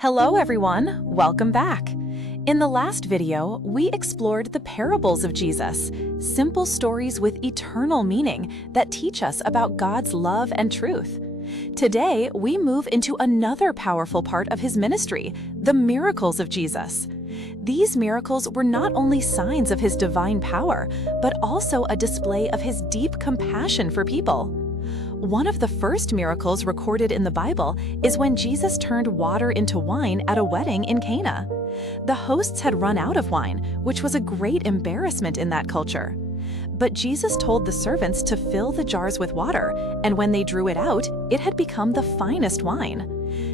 Hello everyone, welcome back. In the last video, we explored the parables of Jesus, simple stories with eternal meaning that teach us about God's love and truth. Today, we move into another powerful part of his ministry, the miracles of Jesus. These miracles were not only signs of his divine power, but also a display of his deep compassion for people. One of the first miracles recorded in the Bible is when Jesus turned water into wine at a wedding in Cana. The hosts had run out of wine, which was a great embarrassment in that culture. But Jesus told the servants to fill the jars with water, and when they drew it out, it had become the finest wine.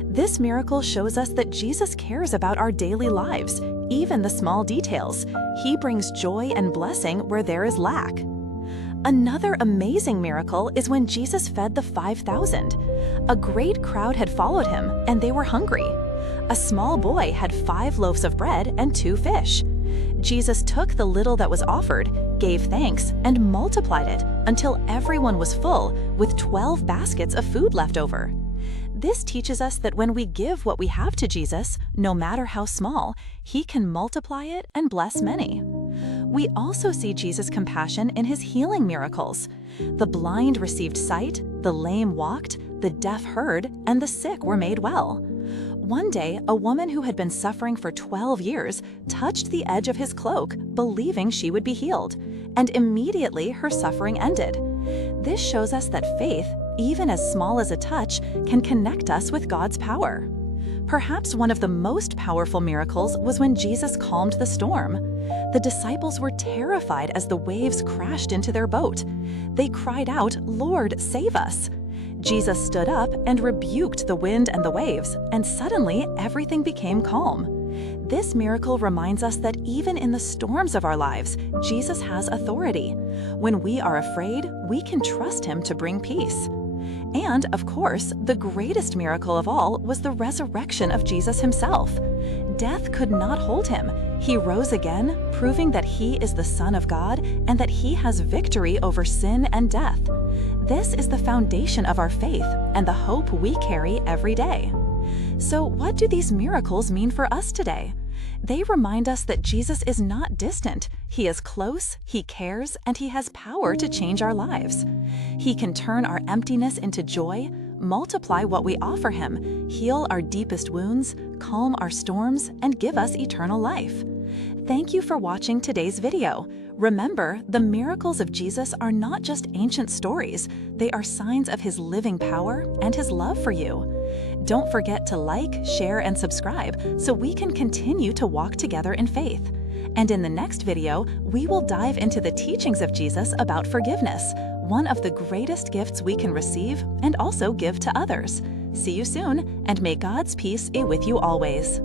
This miracle shows us that Jesus cares about our daily lives, even the small details. He brings joy and blessing where there is lack. Another amazing miracle is when Jesus fed the 5,000. A great crowd had followed him, and they were hungry. A small boy had 5 loaves of bread and 2 fish. Jesus took the little that was offered, gave thanks, and multiplied it until everyone was full, with 12 baskets of food left over. This teaches us that when we give what we have to Jesus, no matter how small, he can multiply it and bless many. We also see Jesus' compassion in his healing miracles. The blind received sight, the lame walked, the deaf heard, and the sick were made well. One day, a woman who had been suffering for 12 years touched the edge of his cloak, believing she would be healed, and immediately her suffering ended. This shows us that faith, even as small as a touch, can connect us with God's power. Perhaps one of the most powerful miracles was when Jesus calmed the storm. The disciples were terrified as the waves crashed into their boat. They cried out, "Lord, save us!" Jesus stood up and rebuked the wind and the waves, and suddenly everything became calm. This miracle reminds us that even in the storms of our lives, Jesus has authority. When we are afraid, we can trust him to bring peace. And, of course, the greatest miracle of all was the resurrection of Jesus himself. Death could not hold him. He rose again, proving that he is the Son of God and that he has victory over sin and death. This is the foundation of our faith and the hope we carry every day. So, what do these miracles mean for us today? They remind us that Jesus is not distant. He is close, he cares, and he has power to change our lives. He can turn our emptiness into joy, multiply what we offer him, heal our deepest wounds, calm our storms, and give us eternal life. Thank you for watching today's video. Remember, the miracles of Jesus are not just ancient stories. They are signs of his living power and his love for you. Don't forget to like, share, and subscribe so we can continue to walk together in faith. And in the next video, we will dive into the teachings of Jesus about forgiveness, one of the greatest gifts we can receive and also give to others. See you soon, and may God's peace be with you always.